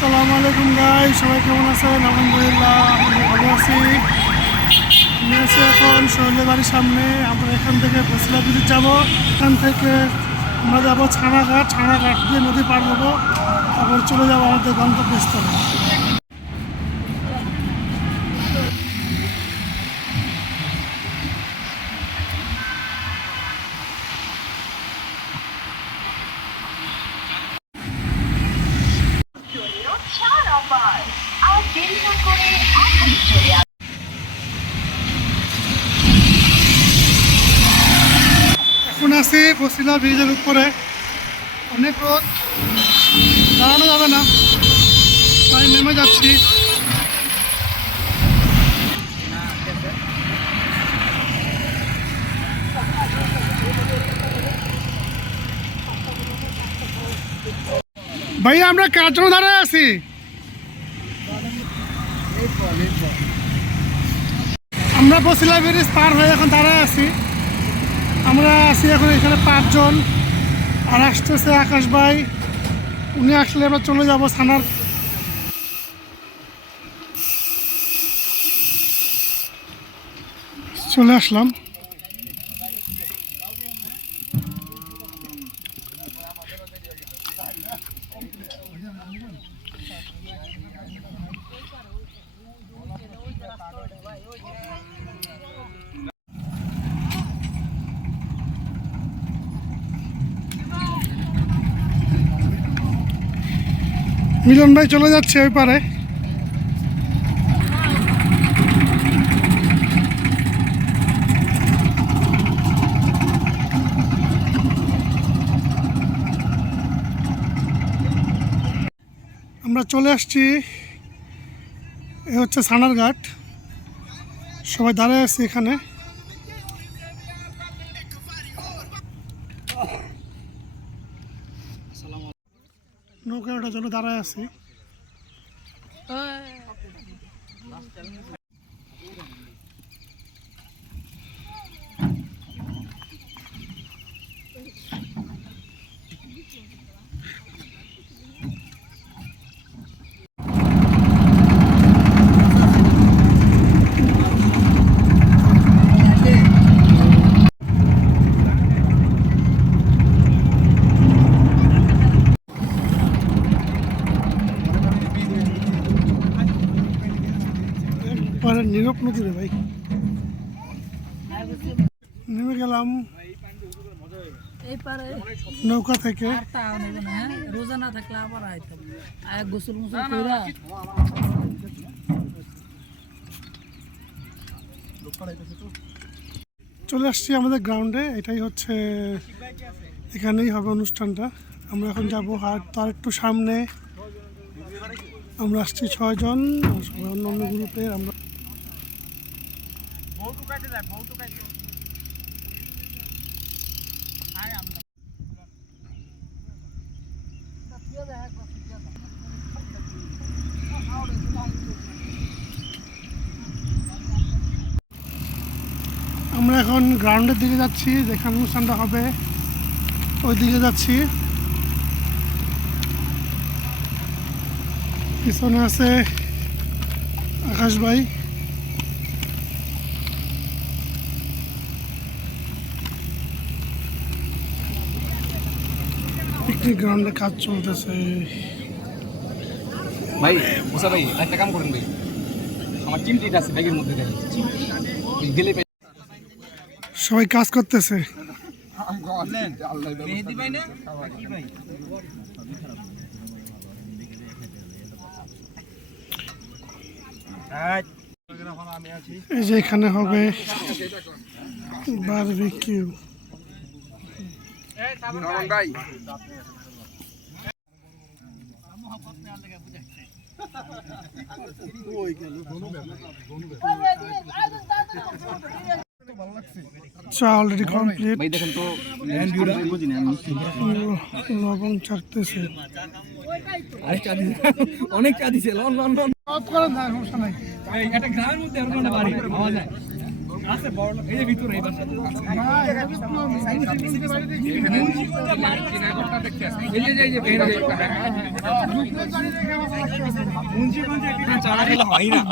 আসসালামু আলাইকুম গাইস, সবাই কেমন আছেন? আলহামদুলিল্লাহ আমি ভালো আছি। আমি আছি এখন শৈলের বাড়ির সামনে। আমরা এখান থেকে বসিলা ব্রিজ যাবো। এখান থেকে আমরা যাবো ছানাঘাট দিয়ে নদী পার হবো, তারপর চলে যাবো আমাদের গন্তব্যস্থলে। এখন আছি বসিলা ব্রিজের উপরে। অনেক রোদ, দাঁড়ানো যাবে না, তাই নেমে যাচ্ছি। ভাইয়া আমরা কার জন্য দাঁড়ায় আছি? আমরা বসিলা ব্রিজ পার হয়ে এখন দাঁড়ায় আছি। আমরা আছি এখন এখানে 5 জন, আর আসতেছে আকাশ ভাই। উনি আসলে আমরা চলে যাবো থানার। চলে আসলাম। মিলন ভাই চলে যাচ্ছে ওই পারে। আমরা চলে আসছি, এ হচ্ছে ছানার ঘাট। সবাই দাঁড়ায় আছে এখানে। নৌকা ওঠার জন্য দাঁড়ায় আছি। নীরব নদী রে ভাই, নেমে গেলাম নৌকা থেকে। রোজানা থাকলে আবার গোসল মোসল কইরা চলে আসছি আমাদের গ্রাউন্ডে। এটাই হচ্ছে, এখানেই হবে অনুষ্ঠানটা। আমরা এখন যাবো, আর তার একটু সামনে আমরা আসছি 6 জন, সবাই অন্য গ্রুপের। আমরা আমরা এখন গ্রাউন্ডের দিকে যাচ্ছি, যেখানে অনুষ্ঠানটা হবে ওই দিকে যাচ্ছি। পিছনে আছে আকাশ ভাই। পিকনিক গ্রাউন্ডে কাজ চলতেছে। ভাই মুসা ভাই একটা কাম করেন ভাই, আমার চিমটিটা আছে ব্যাগের মধ্যে গেলে সবাই কাজ করতেছে। এই যে এখানে হবে বারবিকিউ। চা অলরেডি কমপ্লিট। ভাই দেখেন তো লবণ চাকতেছে। অনেক চা দিছে। অফ করেন না, সমস্যা নাই। একটা গ্রামের মধ্যে এরকম একটা বাড়ি পাওয়া যায়। এই যে ভিতরে এই পাশে এই যে বের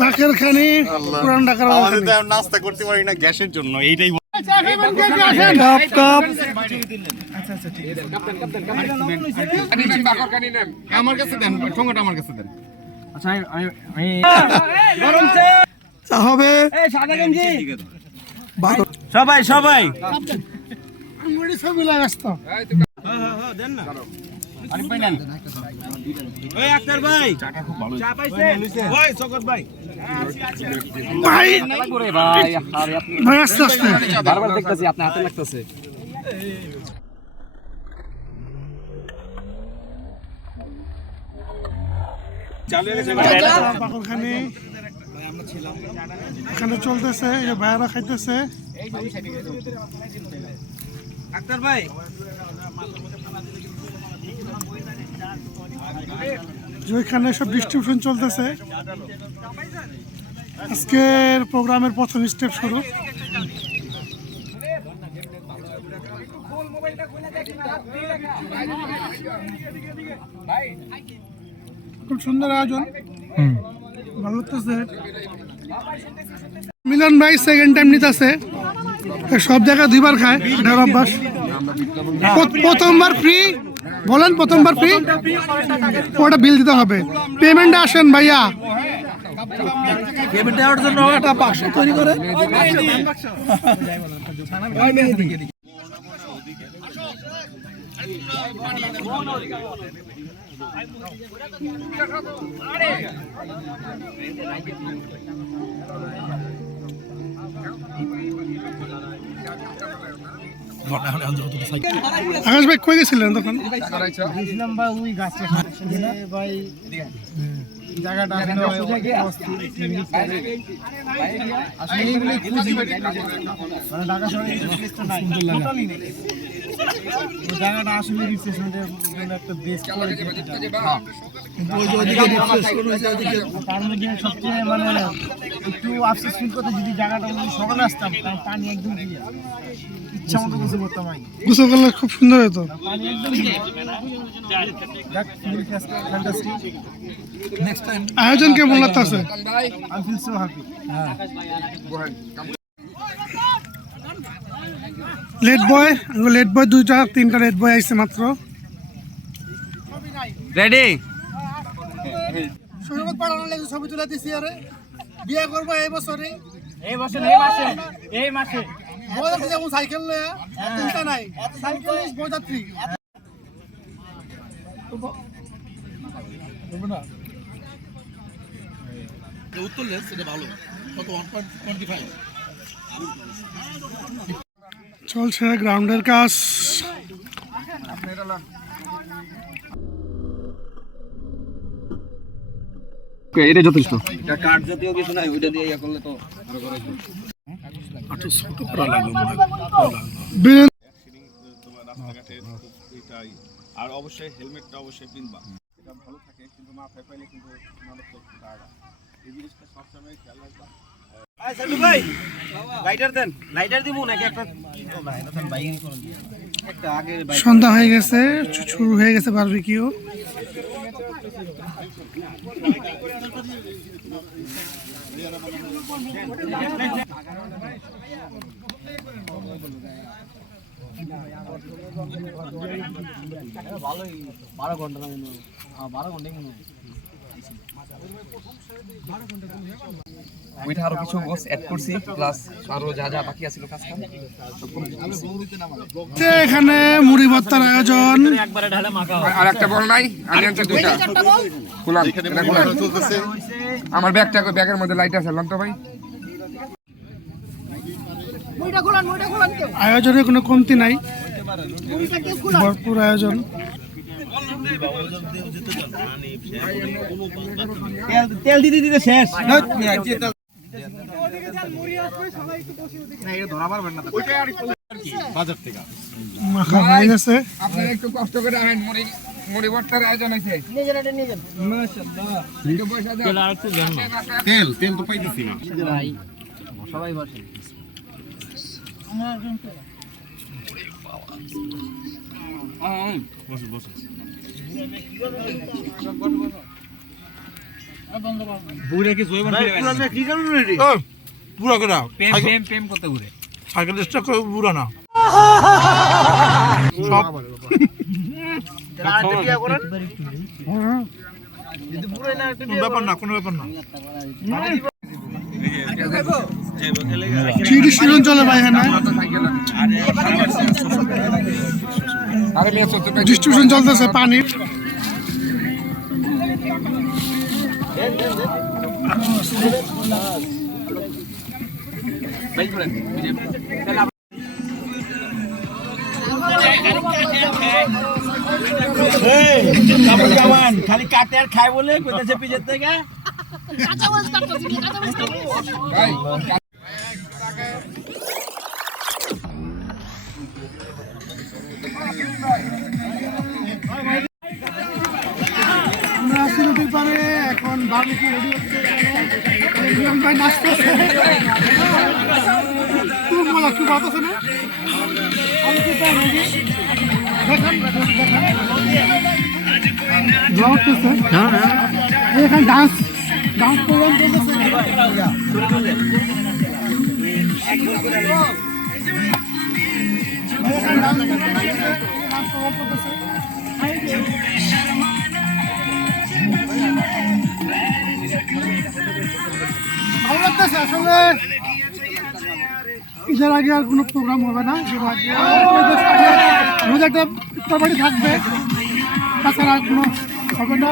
ঢাকার খানি পুরান ঢাকার আমাদের তো এখন নাস্তা করতে পারি না গ্যাসের জন্য এইটাই কাপ কাপ আমার কাছে দেন ঠোঙাটা আমার কাছে দেন আচ্ছা আমি চা হবে সবাই সবাই মুড়ি ছবি লাগাস্ত আরেক ভাই নেন ওই আক্তার ভাই চা পাইছেন ওই শকত ভাই ভাই ওরে ভাই আরে আপনি ভাই আস্তে আস্তে বারবার দেখতাছি আপনি হাতে লাগতেছে পাকড়খানি এখানে চলতেছে এই যে ভাইয়ারা খাইতেছে আক্তার ভাই যে ওইখানে সব ডিস্ট্রিবিউশন চলতেছে আজকের প্রোগ্রামের প্রথম স্টেপ শুরু খুব সুন্দর আয়োজন ভালো লাগতেছে মিলন ভাই সেকেন্ড টাইম নিতেছে সব জায়গায় দুইবার খায় এটার অভ্যাস প্রথমবার ফ্রি বলেন প্রথমবার ফ্রি ওটা বিল দিতে হবে পেমেন্টে আসেন ভাইয়া পেমেন্ট দেওয়ার জন্য একটা বাক্স তৈরি করে আকাশ ভাই কই গেছিলেন তখন জায়গাটা জায়গাটা আসলে রিসেপশনের জন্য একটা বেস্ট তার মধ্যে সবচেয়ে মানে একটু আফসোস ফিল করতে যদি জায়গাটা সকালে আসতাম তার পানি একদম ইচ্ছা মতো গোসল করতাম আমি গোসল করলে খুব সুন্দর হতো পানি একদম নেক্সট টাইম আয়োজন কেমন লাগতেছে I feel so happy late boy দুইটা তিনটা লেট বয় আইছে মাত্র রেডি সৈকত পাড়ানোর লাগে ছবি তুলে দিছি আরে বিয়ে করবো এই বছরে এই মাসে বয়যাত্রী যেমন সাইকেল লয়া চিন্তা নাই সাইকেল বয়যাত্রী উত্তরলে সেটা ভালো কত 1.25 চলছে গ্রাউন্ডের কাজ এটা যথেষ্ট এটা কাট জাতীয় কিছু নাই ওইটা দিয়ে ইয়া করলে তো আর অবশ্যই হেলমেটটা অবশ্যই পিনবা এটা ভালো থাকে কিন্তু মাথায় পাইলে কিন্তু মানুষ করতে পারে এই জিনিসটা সবসময় খেয়াল রাখবা ভাই লাইটার দেন লাইটার দিব নাকি একটা একটা আগে সন্ধ্যা হয়ে গেছে শুরু হয়ে গেছে বারবিকিউ ভালোই 12 ঘন্টা না 12 ঘন্টা মনে হয় ওইটা আরো কিছু বস অ্যাড করছি প্লাস আরো যা যা বাকি আছিল কাজ কাম এখানে মুড়ি ভর্তার আয়োজন আর একটা বল নাই আমি আনছি দুইটা খুলাম এটা খুলাম আমার ব্যাগের মধ্যে লাইট আছে লন্ত ভাই আয়োজনে কোনো কমতি নাই ভরপুর আয়োজন তেল দিতে দিতে শেষ বাজার থেকে মাখা হয়ে গেছে আপনারা একটু কষ্ট করে আনেন মুড়ি ভর্তার আয়োজন হয়েছে একটু পয়সা দাও তেল তো পাইতেছি না সবাই বসে বুড়ে কি জয়মান কি কারণ রেডি পুরা করে প্রেম করতে ঘুরে সাইকেল স্টার্ট করে পুরা না বিয়া করেন যদি পুরাই না একটা বিয়া ব্যাপার না কোনো ব্যাপার না ডিস্ট্রিবিউশন চলে ভাই এখানে আরে মেয়ে চলতে পারি ডিস্ট্রিবিউশন চলতেছে পানির ভাই করেন খালি কাটে আর খায় বলে কইতাছে পিছের থেকে আমরা আছি নদীর পাড়ে এখন বারবিকিউ রেডি হচ্ছে রিয়ান ভাই নাচতেছে খুব মজা খুব ভালো আছে না আমি কি তাই নাকি দেখেন ব্লগ করছে এখানে ডান্স প্রোগ্রাম চলতেছে ভালো লাগতেছে আসলে ঈদের আগে আর কোনো প্রোগ্রাম হবে না রোজ একটা ইফতারবাড়ি থাকবে তাছাড়া আর কোনো হবে না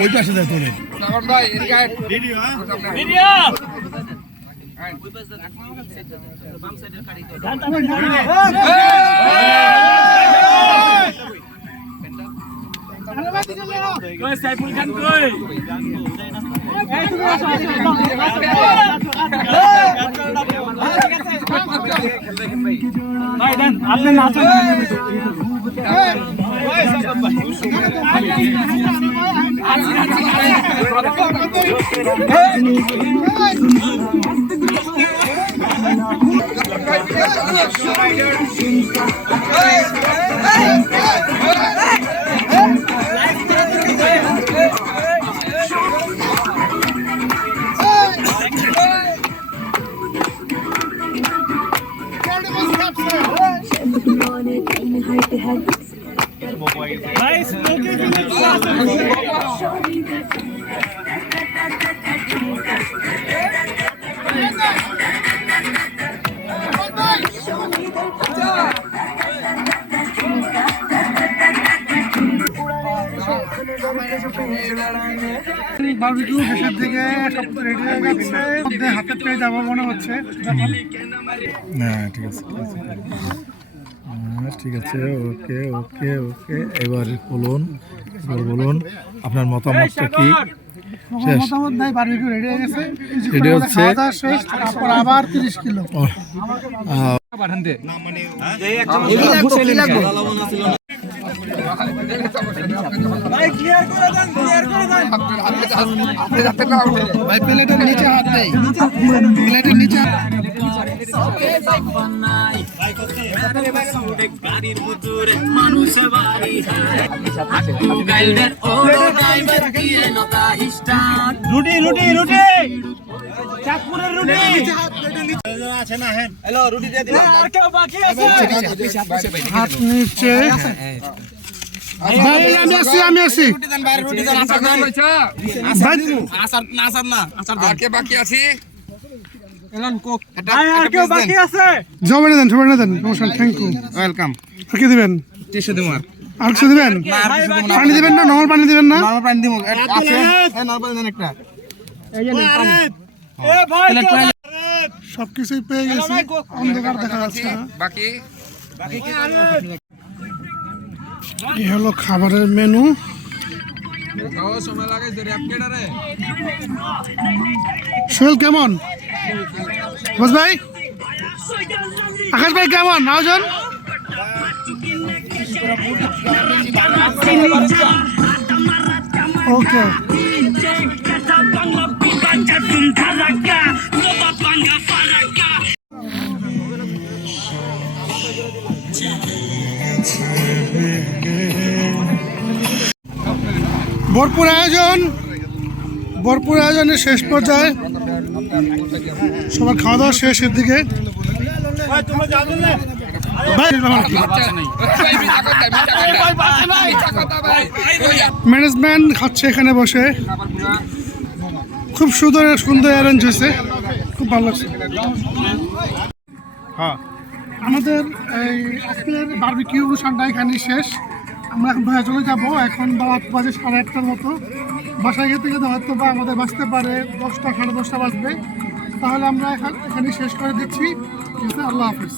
ওই পাশে দেয় তোরে সাগর ভাই এদিকে আয়। সাইফুল খান কই ভাই দেন আপনি নাচেন বারবিকিউ দেশের থেকে সব রেডি হয়ে যাচ্ছে মধ্যে হাতে পেয়ে যাবো মনে হচ্ছে হ্যাঁ ঠিক আছে ঠিক আছে ওকে ওকে ওকে এবার বলুন আপনার মতামতটা কি শেষ। মতামত নাই বারবিকিউ রেডি হয়ে গেছে রেডি হচ্ছে খাওয়া দাওয়া শেষ তারপর আবার 30 কিলো বাড়ানতে ভাই ক্লিয়ার করে দেন ভাই প্লেটের নিচে হাত দেই প্লেটের নিচে রুটি রুটি রুটি চাঁদপুরের রুটি আছে না হ্যাঁ হ্যালো রুটি দিয়ে দিলাম আর কেউ বাকি আছে হাত নিচে ভাই আমি আছি আর কে বাকি আছি ভাই আর কেউ বাকি আছে জবানে দেন নমস্কার থ্যাংক ইউ ওয়েলকাম আর কি দিবেন টিস্যু দিমু আর কিছু দিবেন পানি দিবেন না নরমাল পানি দিবেন না নরমাল পানি দিমু আছে নরমাল পানি দেন একটা এ ভাই সবকিছুই পেয়ে গেছি অন্ধকার দেখা যাচ্ছে না। বাকি এই হলো খাবারের মেনু সময় লাগে র্যাপ কেডারে সোহেল কেমন বস ভাই আকাশ ভাই কেমন নাওজন ওকে ভরপুর আয়োজনের শেষ পর্যায়ে সবার খাওয়া দাওয়া শেষের দিকে ম্যানেজমেন্ট খাচ্ছে এখানে বসে, খুব সুন্দর অ্যারেঞ্জ হয়েছে, খুব ভালো লাগছে। আমাদের এই আজকের বারবিকিউ অনুষ্ঠানটা এখানে শেষ। আমরা এখন বাসায় চলে যাবো। এখন বাজে 8:30টার মতো। বাসায় যেতে যেতে হয়তো বা আমাদের বাঁচতে পারে 10টা 10:30 বাজবে। তাহলে আমরা এখানে শেষ করে দিচ্ছি। ঠিক আছে, আল্লাহ হাফিজ।